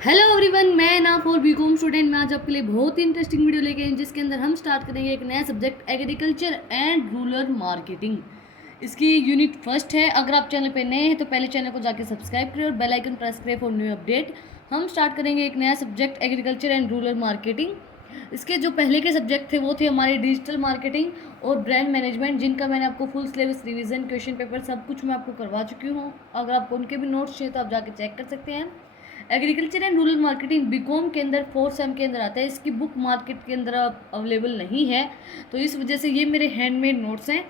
Hello everyone, मैं ना for BCom student. मैं आज आपके लिए बहुत ही इंटरेस्टिंग वीडियो लेके आई, जिसके अंदर हम स्टार्ट करेंगे एक नया subject agriculture and rural marketing. इसकी यूनिट फर्स्ट है। अगर आप चैनल पे नए हैं तो पहले चैनल को जाके सब्सक्राइब करें और बेल आइकन प्रेस करें फॉर न्यू अपडेट। हम स्टार्ट करेंगे एक नया subject agriculture and rural marketing. इसके जो पहले के सब्जेक्ट थे वो थे हमारे डिजिटल मार्केटिंग और ब्रांड मैनेजमेंट, जिनका मैंने आपको full syllabus, revision, question paper सब कुछ मैं आपको करवा चुकी हूँ। अगर आपको उनके भी नोट्स चाहिए तो आप जाके चेक कर सकते हैं। Agriculture and rural marketing BCom के अंदर 4 सेम के अंदर आता है। इसकी बुक मार्केट के अंदर अवेलेबल नहीं है, तो इस वजह से ये मेरे हैंडमेड नोट्स हैं।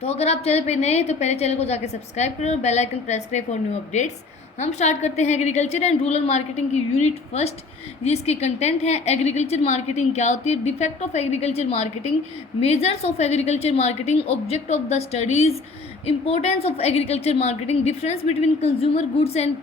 तो अगर आप चैनल पे नए हैं तो पहले चैनल को जाकर सब्सक्राइब करें और बेल आइकन प्रेस करें फॉर न्यू अपडेट्स। हम स्टार्ट करते हैं एग्रीकल्चर एंड रूरल मार्केटिंग की यूनिट फर्स्ट। ये इसकी कंटेंट है। एग्रीकल्चर मार्केटिंग क्या होती है, defect of agriculture marketing, measures of agriculture marketing, object of the studies, importance of agriculture marketing, difference between consumer goods and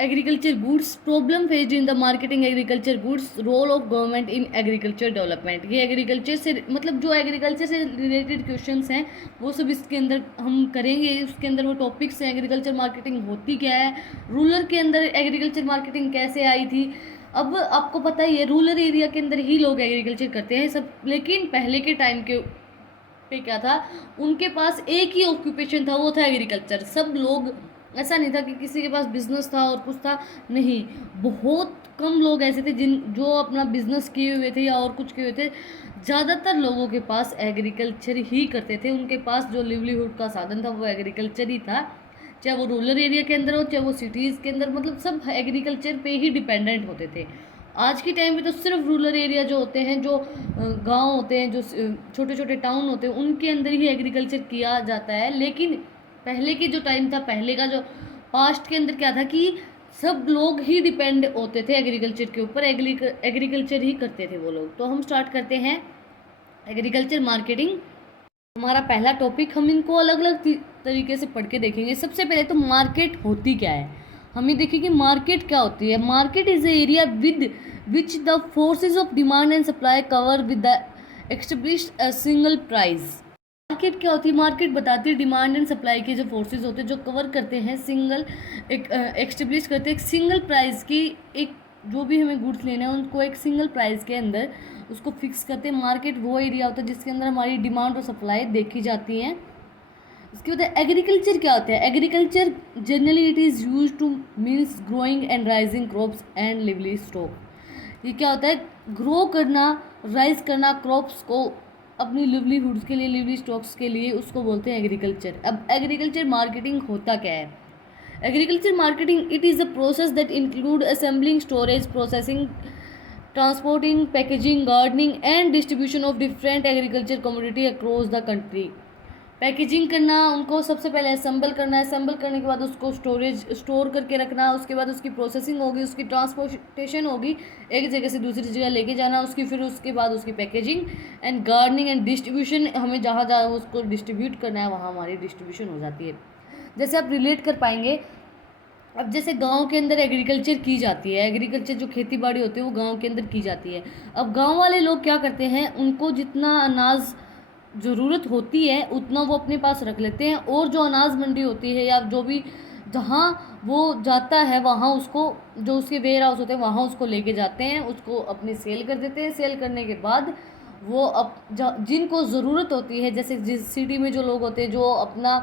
agriculture goods, problem faced in the marketing agriculture goods, role of government in agriculture development. ये agriculture से मतलब जो agriculture से related questions हैं वो सब इसके अंदर हम करेंगे। उसके अंदर वो टॉपिक्स हैं। एग्रीकल्चर मार्केटिंग होती क्या है, रूरल के अंदर एग्रीकल्चर मार्केटिंग कैसे आई थी। अब आपको पता ही है रूरल एरिया के अंदर ही लोग एग्रीकल्चर करते हैं सब, लेकिन पहले के टाइम के पे क्या था, उनके पास एक ही ऑक्यूपेशन था, वो था एग्रीकल्चर। सब लोग, ऐसा नहीं था कि किसी के पास बिजनेस था और कुछ था, नहीं। बहुत कम लोग ऐसे थे जो अपना बिजनेस किए हुए थे या और कुछ किए हुए थे। ज़्यादातर लोगों के पास एग्रीकल्चर ही करते थे। उनके पास जो लिवलीहुड का साधन था वो एग्रीकल्चर ही था, चाहे वो रूरल एरिया के अंदर हो चाहे वो सिटीज़ के अंदर, मतलब सब एग्रीकल्चर पे ही डिपेंडेंट होते थे। आज के टाइम पे तो सिर्फ रूरल एरिया जो होते हैं, जो गांव होते हैं, जो छोटे छोटे टाउन होते हैं, उनके अंदर ही एग्रीकल्चर किया जाता है। लेकिन पहले की जो टाइम था, पहले का जो पास्ट के अंदर क्या था कि सब लोग ही डिपेंड होते थे एग्रीकल्चर के ऊपर, एग्रीकल्चर ही करते थे वो लोग। तो हम स्टार्ट करते हैं एग्रीकल्चर मार्केटिंग। हमारा पहला टॉपिक, हम इनको अलग अलग तरीके से पढ़ के देखेंगे। सबसे पहले तो मार्केट होती क्या है, हमें देखिए कि मार्केट क्या होती है। Market is a area with which the forces of demand and supply cover with the established a single price. Market क्या होती है, मार्केट बताती है डिमांड एंड सप्लाई के जो फोर्सेज होते हैं, जो कवर करते हैं सिंगल, एक एस्टेब्लिश करते हैं एक सिंगल प्राइस की। एक जो भी हमें गुड्स लेना है उनको एक सिंगल प्राइस के अंदर उसको फिक्स करते हैं। मार्केट वो एरिया होता है जिसके अंदर हमारी डिमांड और सप्लाई देखी जाती हैं। इसके बाद एग्रीकल्चर क्या होता है। Agriculture generally it is use two means growing and rising crops and lively stock. ये क्या होता है, ग्रो करना, राइज करना क्रॉप्स को अपनी लिवलीहुड्स के लिए, लिवली स्टॉक्स के लिए, उसको बोलते हैं एग्रीकल्चर। अब एग्रीकल्चर मार्केटिंग होता क्या है। Agriculture marketing it is a process that include assembling, storage, processing, transporting, packaging, gardening and distribution of different agriculture commodity across the country. Packaging करना, उनको सबसे पहले असेंबल करना है, असेंबल करने के बाद उसको स्टोर करके रखना, उसके बाद उसकी प्रोसेसिंग होगी, उसकी ट्रांसपोर्टेशन होगी, एक जगह से दूसरी जगह लेके जाना, फिर उसके बाद उसकी packaging and gardening and distribution. हमें जहाँ जहाँ उसको डिस्ट्रीब्यूट करना है वहाँ हमारी डिस्ट्रीब्यूशन हो जाती है। जैसे आप रिलेट कर पाएंगे, अब जैसे गांव के अंदर एग्रीकल्चर की जाती है, एग्रीकल्चर जो खेती बाड़ी होती है वो गांव के अंदर की जाती है। अब गांव वाले लोग क्या करते हैं, उनको जितना अनाज ज़रूरत होती है उतना वो अपने पास रख लेते हैं, और जो अनाज मंडी होती है या जो भी जहाँ वो जाता है वहाँ उसको, जो उसके वेयर हाउस होते हैं वहाँ उसको लेके जाते हैं, उसको अपने सेल कर देते हैं। सेल करने के बाद वो अब जिनको ज़रूरत होती है, जैसे जिस सिटी में जो लोग होते हैं जो अपना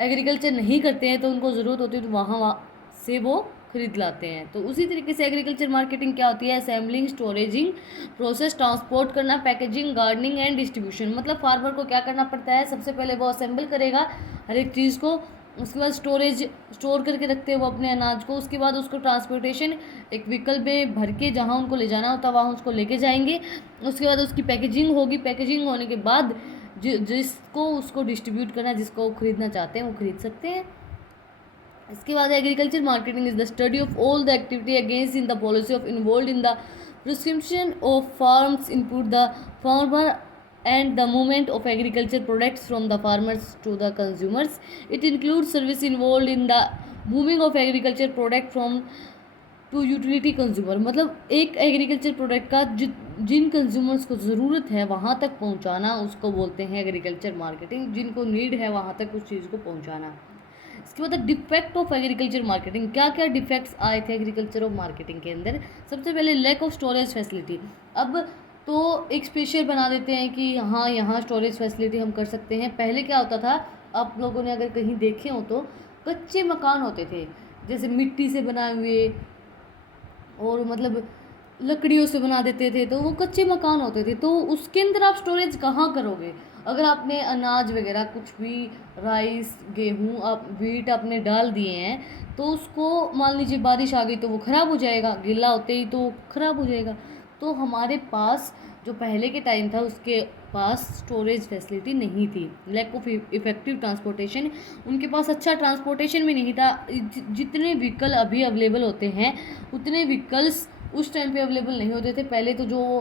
एग्रीकल्चर नहीं करते हैं तो उनको ज़रूरत होती है तो वहाँ से वो खरीद लाते हैं। तो उसी तरीके से एग्रीकल्चर मार्केटिंग क्या होती है, असेंबलिंग, स्टोरेजिंग, प्रोसेस, ट्रांसपोर्ट करना, पैकेजिंग, गार्डनिंग एंड डिस्ट्रीब्यूशन। मतलब फार्मर को क्या करना पड़ता है, सबसे पहले वो असेंबल करेगा हर एक चीज़ को, उसके बाद स्टोर करके रखते हैं वो अपने अनाज को, उसके बाद उसको ट्रांसपोर्टेशन एक व्हीकल में भर के जहाँ उनको ले जाना होता है वहाँ उसको लेके जाएंगे। उसके बाद उसकी पैकेजिंग होगी, पैकेजिंग होने के बाद जिसको उसको डिस्ट्रीब्यूट करना, जिसको खरीदना चाहते हैं वो खरीद सकते हैं। इसके बाद agriculture marketing is the study of all the activity against in the policy of involve in the prescription of farms input the farmer and the movement of agriculture products from the farmers to the consumers. It includes service involved in the moving of agriculture product from to utility consumer। मतलब एक agriculture product का जिन consumers को ज़रूरत है वहाँ तक पहुँचाना, उसको बोलते हैं एग्रीकल्चर मार्केटिंग। जिनको नीड है वहाँ तक उस चीज़ को पहुँचाना। इसके बाद डिफेक्ट ऑफ एग्रीकल्चर मार्केटिंग, क्या क्या डिफेक्ट्स आए थे एग्रीकल्चर ऑफ मार्केटिंग के अंदर। सबसे पहले लैक ऑफ स्टोरेज फैसिलिटी। अब तो एक स्पेशल बना देते हैं कि हाँ यहाँ स्टोरेज फैसिलिटी हम कर सकते हैं। पहले क्या होता था, आप लोगों ने अगर कहीं देखे हो तो कच्चे मकान होते थे, जैसे मिट्टी से बनाए हुए, और मतलब लकड़ियों से बना देते थे, तो वो कच्चे मकान होते थे। तो उसके अंदर आप स्टोरेज कहाँ करोगे? अगर आपने अनाज वगैरह कुछ भी, राइस, गेहूँ, आप वीट आपने डाल दिए हैं, तो उसको मान लीजिए बारिश आ गई तो वो ख़राब हो जाएगा, गीला होते ही तो ख़राब हो जाएगा। तो हमारे पास जो पहले के टाइम था उसके पास स्टोरेज फैसिलिटी नहीं थी, लैक ऑफ इफ़ेक्टिव ट्रांसपोर्टेशन, उनके पास अच्छा ट्रांसपोर्टेशन भी नहीं था। जितने व्हीकल अभी अवेलेबल होते हैं उतने व्हीकल्स उस टाइम पे अवेलेबल नहीं होते थे। पहले तो जो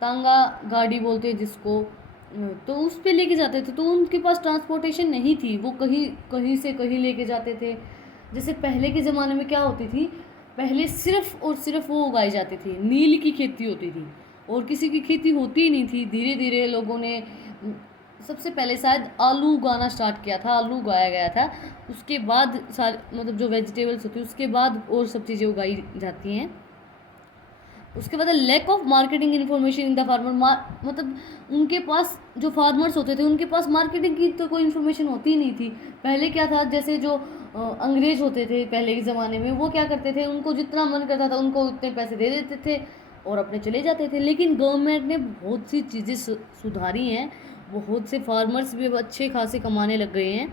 तांगा गाड़ी बोलते हैं जिसको, तो उस पे लेके जाते थे, तो उनके पास ट्रांसपोर्टेशन नहीं थी, वो कहीं कहीं से कहीं लेके जाते थे। जैसे पहले के ज़माने में क्या होती थी, पहले सिर्फ और सिर्फ वो उगाई जाती थी, नील की खेती होती थी और किसी की खेती होती ही नहीं थी। धीरे धीरे लोगों ने सबसे पहले शायद आलू उगाना स्टार्ट किया था, आलू उगाया गया था, उसके बाद सारे मतलब जो वेजिटेबल्स होती है उसके बाद और सब चीज़ें उगाई जाती हैं। उसके बाद lack of marketing information in the farmer, मतलब उनके पास जो फार्मर्स होते थे उनके पास मार्केटिंग की तो कोई इन्फॉर्मेशन होती ही नहीं थी। पहले क्या था, जैसे जो अंग्रेज होते थे पहले के ज़माने में, वो क्या करते थे, उनको जितना मन करता था उनको उतने पैसे दे देते थे और अपने चले जाते थे। लेकिन गवर्नमेंट ने बहुत सी चीज़ें सुधारी हैं, बहुत से फार्मर्स भी अब अच्छे खासे कमाने लग गए हैं।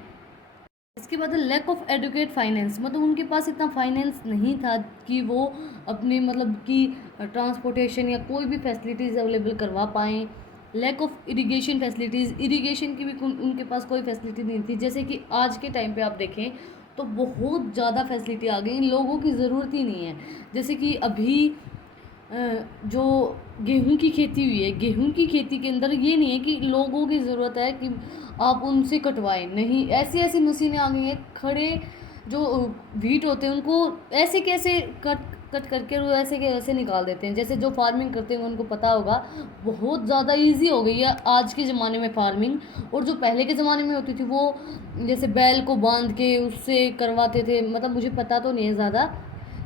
इसके बाद लैक ऑफ एडुकेट फाइनेंस, मतलब उनके पास इतना फाइनेंस नहीं था कि वो अपने मतलब कि ट्रांसपोर्टेशन या कोई भी फैसिलिटीज़ अवेलेबल करवा पाएँ। Lack of irrigation facilities, irrigation की भी उनके पास कोई फैसिलिटी नहीं थी। जैसे कि आज के टाइम पे आप देखें तो बहुत ज़्यादा फैसिलिटी आ गई, लोगों की ज़रूरत ही नहीं है। जैसे कि अभी जो गेहूं की खेती हुई है, गेहूं की खेती के अंदर ये नहीं है कि लोगों की ज़रूरत है कि आप उनसे कटवाएं, नहीं, ऐसी ऐसी मशीनें आ गई हैं, खड़े जो व्हीट होते हैं उनको ऐसे कैसे कट कट करके वो ऐसे के ऐसे निकाल देते हैं। जैसे जो फार्मिंग करते हैं उनको पता होगा, बहुत ज़्यादा इजी हो गई है आज के ज़माने में फार्मिंग। और जो पहले के ज़माने में होती थी वो जैसे बैल को बांध के उससे करवाते थे, मतलब मुझे पता तो नहीं है ज़्यादा,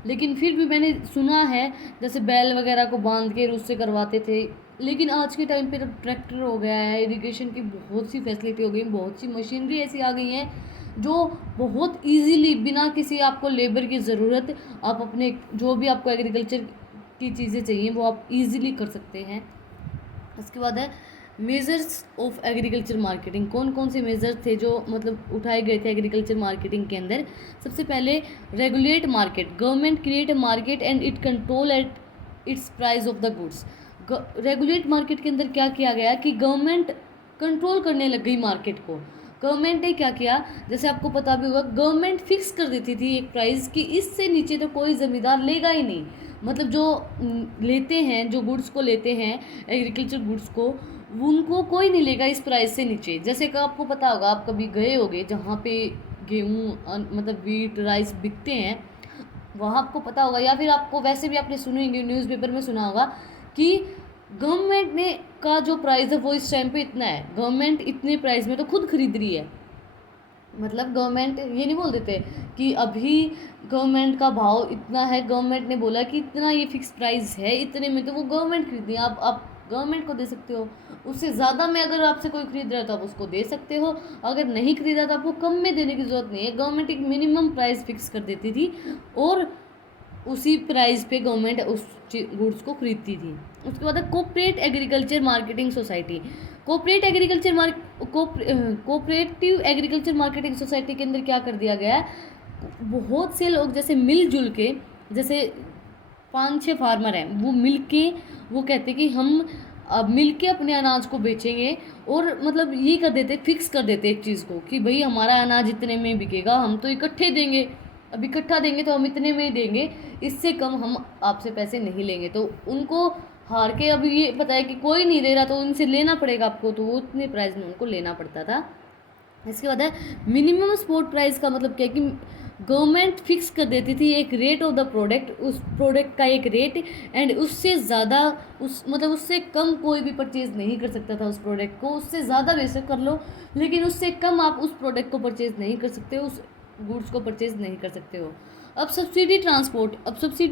लेकिन फिर भी मैंने सुना है जैसे बैल वगैरह को बांध के उससे करवाते थे। लेकिन आज के टाइम पे तो ट्रैक्टर हो गया है, इरिगेशन की बहुत सी फैसिलिटी हो गई, बहुत सी मशीनरी ऐसी आ गई हैं जो बहुत इजीली बिना किसी आपको लेबर की ज़रूरत, आप अपने जो भी आपको एग्रीकल्चर की चीज़ें चाहिए वो आप इजीली कर सकते हैं। उसके बाद है मेजर्स ऑफ एग्रीकल्चर मार्केटिंग, कौन कौन से मेजर्स थे जो मतलब उठाए गए थे एग्रीकल्चर मार्केटिंग के अंदर। सबसे पहले regulate market, government create a market and it control at its price of the goods. Regulate market के अंदर क्या किया गया कि गवर्नमेंट कंट्रोल करने लग गई मार्केट को। गवर्नमेंट ने क्या किया, जैसे आपको पता भी होगा, गवर्नमेंट फिक्स कर देती थी एक प्राइस कि इससे नीचे तो कोई ज़मींदार लेगा ही नहीं। मतलब जो लेते हैं, जो गुड्स को लेते हैं एग्रीकल्चर गुड्स को, उनको कोई नहीं लेगा इस प्राइस से नीचे। जैसे कि आपको पता होगा, आप कभी गए होगे जहाँ पे गेहूँ मतलब वीट राइस बिकते हैं, वहाँ आपको पता होगा, या फिर आपको वैसे भी आपने सुनी होगी, न्यूज़पेपर में सुना होगा कि गवर्नमेंट ने का जो प्राइस है वो इस टाइम पे इतना है, गवर्नमेंट इतने प्राइस में तो खुद खरीद रही है। मतलब गवर्नमेंट ये नहीं बोल देते कि अभी गवर्नमेंट का भाव इतना है, गवर्नमेंट ने बोला कि इतना ये फिक्स प्राइस है, इतने में तो वो गवर्नमेंट खरीदी, आप गवर्नमेंट को दे सकते हो। उससे ज़्यादा में अगर आपसे कोई खरीद रहा है तो आप उसको दे सकते हो, अगर नहीं खरीदा तो आपको कम में देने की ज़रूरत नहीं है। गवर्नमेंट एक मिनिमम प्राइस फिक्स कर देती थी और उसी प्राइस पे गवर्नमेंट उस गुड्स को खरीदती थी। उसके बाद cooperate agriculture marketing society, cooperative agriculture marketing society के अंदर क्या कर दिया गया है, बहुत से लोग जैसे मिलजुल के, जैसे 5-6 फार्मर हैं, वो मिल के वो कहते कि हम अब मिल के अपने अनाज को बेचेंगे, और मतलब ये कर देते, फिक्स कर देते एक चीज़ को कि भाई हमारा अनाज इतने में बिकेगा, हम तो इकट्ठे देंगे, अब इकट्ठा देंगे तो हम इतने में ही देंगे, इससे कम हम आपसे पैसे नहीं लेंगे। तो उनको हार के अब ये पता है कि कोई नहीं दे रहा तो उनसे लेना पड़ेगा आपको, तो वो उतने प्राइस में उनको लेना पड़ता था। इसके बाद है मिनिमम सपोर्ट प्राइस का मतलब क्या है कि गवर्नमेंट फिक्स कर देती थी एक रेट ऑफ द प्रोडक्ट, उस प्रोडक्ट का एक रेट, एंड उससे ज़्यादा उस मतलब उससे कम कोई भी परचेज़ नहीं कर सकता था उस प्रोडक्ट को। उससे ज़्यादा बेशक कर लो, लेकिन उससे कम आप उस प्रोडक्ट को परचेज़ नहीं कर सकते। उस गुड्स को परचेज नहीं कर सकते हो। अब सब्सिडी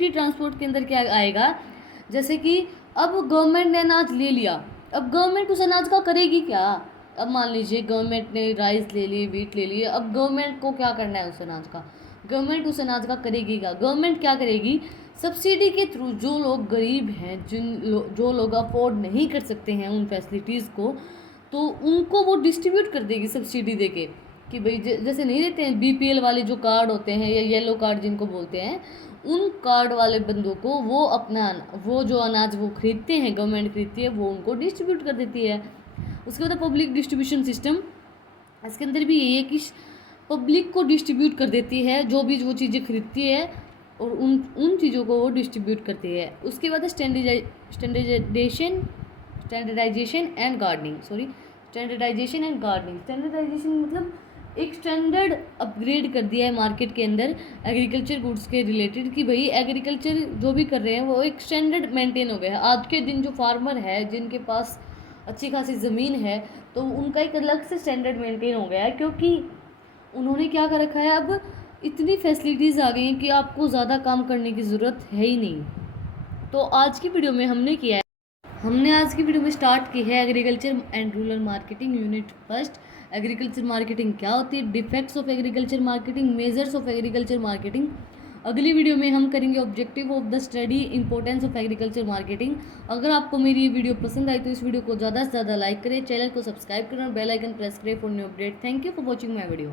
ट्रांसपोर्ट के अंदर क्या आएगा, जैसे कि अब गवर्नमेंट ने अनाज ले लिया, अब गवर्नमेंट उस अनाज का करेगी क्या। अब मान लीजिए गवर्नमेंट ने राइस ले ली, व्हीट ले ली, अब गवर्नमेंट को क्या करना है उस अनाज का, गवर्नमेंट उस अनाज का करेगी क्या। गवर्नमेंट क्या करेगी, सब्सिडी के थ्रू जो लोग गरीब हैं, जो लोग अफोर्ड नहीं कर सकते हैं उन फैसिलिटीज़ को, तो उनको वो डिस्ट्रीब्यूट कर देगी सब्सिडी देके, कि भाई जैसे नहीं रहते हैं बीपीएल वाले जो कार्ड होते हैं या येलो कार्ड जिनको बोलते हैं, उन कार्ड वाले बंदों को वो अपना वो जो अनाज वो खरीदते हैं, गवर्नमेंट खरीदती है, वो उनको डिस्ट्रीब्यूट कर देती है। उसके बाद पब्लिक डिस्ट्रीब्यूशन सिस्टम, इसके अंदर भी यही है कि पब्लिक को डिस्ट्रीब्यूट कर देती है, जो भी वो चीज़ें खरीदती है और उन चीज़ों को वो डिस्ट्रीब्यूट करती है। उसके बाद स्टैंडर्डाइजेशन एंड गार्डनिंग स्टैंडर्डाइजेशन मतलब एक स्टैंडर्ड अपग्रेड कर दिया है मार्केट के अंदर एग्रीकल्चर गुड्स के रिलेटेड, कि भाई एग्रीकल्चर जो भी कर रहे हैं वो एक स्टैंडर्ड मेंटेन हो गया है। आज के दिन जो फार्मर है, जिनके पास अच्छी खासी ज़मीन है, तो उनका एक अलग से स्टैंडर्ड मेंटेन हो गया है, क्योंकि उन्होंने क्या कर रखा है, अब इतनी फैसिलिटीज़ आ गई हैं कि आपको ज़्यादा काम करने की ज़रूरत है ही नहीं। तो आज की वीडियो में हमने आज की वीडियो में स्टार्ट की है agriculture and rural marketing unit first. Agriculture marketing क्या होती है, defects of agriculture marketing, measures of agriculture marketing. अगली वीडियो में हम करेंगे objective of the study, importance of agriculture marketing. अगर आपको मेरी ये वीडियो पसंद आई तो इस वीडियो को ज़्यादा से ज़्यादा लाइक करें, चैनल को सब्सक्राइब करें और बेल आइकन प्रेस करें for new update. Thank you for watching my video.